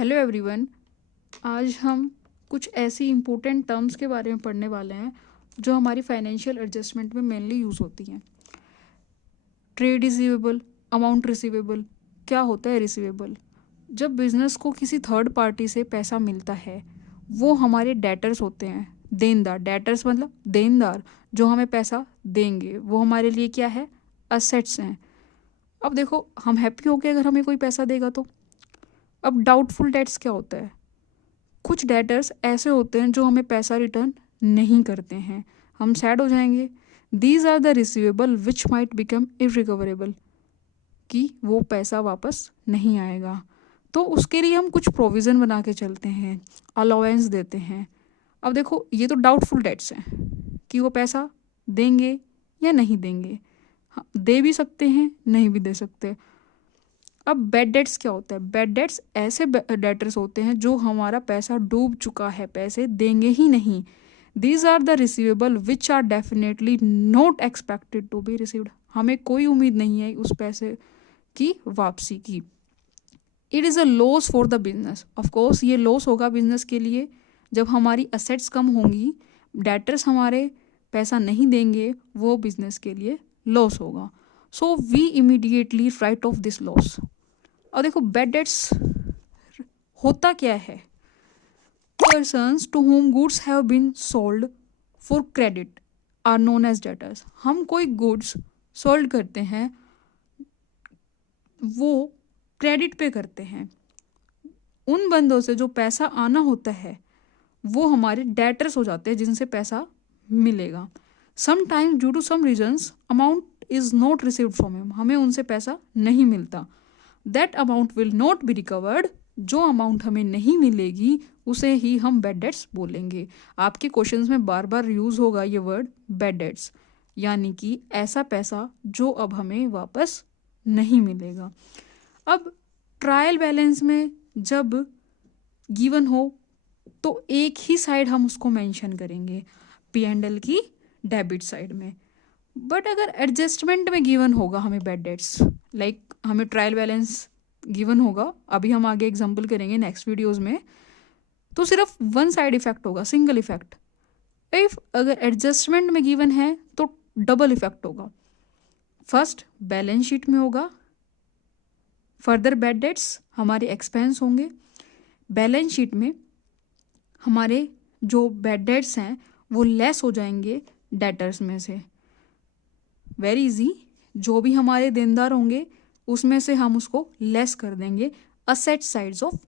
Hello everyone. आज हम कुछ ऐसी इम्पोर्टेंट टर्म्स के बारे में पढ़ने वाले हैं जो हमारी फाइनेंशियल एडजस्टमेंट में मेनली यूज़ होती हैं। Trade receivable, amount receivable. क्या होता है रिसीवेबल? जब बिजनेस को किसी थर्ड पार्टी से पैसा मिलता है, वो हमारे डेटर्स होते हैं, देनदार। डेटर्स मतलब देनदार जो हमें पैसा देंगे, वो हमारे लिए क्या है? असेट्स हैं। अब देखो, हम हैप्पी हो गए अगर हमें कोई पैसा देगा तो। अब डाउटफुल डेट्स क्या होता है? कुछ डेटर्स ऐसे होते हैं जो हमें पैसा रिटर्न नहीं करते हैं, हम सैड हो जाएंगे। These are the receivable which might become irrecoverable, कि वो पैसा वापस नहीं आएगा। तो उसके लिए हम कुछ प्रोविज़न बना के चलते हैं, अलाउंस देते हैं। अब देखो, ये तो डाउटफुल डेट्स हैं कि वो पैसा देंगे या नहीं देंगे। हाँ, दे भी सकते हैं, नहीं भी दे सकते। अब बैड डेट्स क्या होता है? बैड डेट्स ऐसे डेटर्स होते हैं जो हमारा पैसा डूब चुका है, पैसे देंगे ही नहीं। These are the receivable which are definitely not expected to be received. हमें कोई उम्मीद नहीं है उस पैसे की वापसी की। It is a loss for the business. Of course ये लॉस होगा बिजनेस के लिए जब हमारी असेट्स कम होंगी, डेटर्स हमारे पैसा नहीं देंगे, वो बिजनेस के लिए लॉस होगा। So we immediately write off this loss. और देखो, बैड डेट्स होता क्या है? Persons to whom goods have been sold for credit are known as debtors. हम कोई गुड्स सोल्ड करते हैं, वो क्रेडिट पे करते हैं। उन बंदों से जो पैसा आना होता है वो हमारे डेटर्स हो जाते हैं, जिनसे पैसा मिलेगा। Sometimes due to some reasons amount is not received from him. हमें उनसे पैसा नहीं मिलता। That amount will not be recovered. जो अमाउंट हमें नहीं मिलेगी उसे ही हम बैड डेट्स बोलेंगे। आपके क्वेश्चंस में बार बार यूज़ होगा ये वर्ड बैड डेट्स, यानी कि ऐसा पैसा जो अब हमें वापस नहीं मिलेगा। अब ट्रायल बैलेंस में जब गिवन हो तो एक ही साइड हम उसको मेंशन करेंगे, P&L की डेबिट साइड में। बट अगर एडजस्टमेंट में गिवन होगा हमें बैड डेट्स, लाइक हमें ट्रायल बैलेंस गिवन होगा, अभी हम आगे एग्जांपल करेंगे नेक्स्ट वीडियोस में, तो सिर्फ वन साइड इफेक्ट होगा, सिंगल इफेक्ट। इफ अगर एडजस्टमेंट में गिवन है तो डबल इफेक्ट होगा। फर्स्ट बैलेंस शीट में होगा, फर्दर बैड डेट्स हमारे एक्सपेंस होंगे। बैलेंस शीट में हमारे जो बैड डेट्स हैं वो लेस हो जाएंगे डेटर्स में से। वेरी इजी, जो भी हमारे देनदार होंगे उसमें से हम उसको लेस कर देंगे असेट साइड्स ऑफ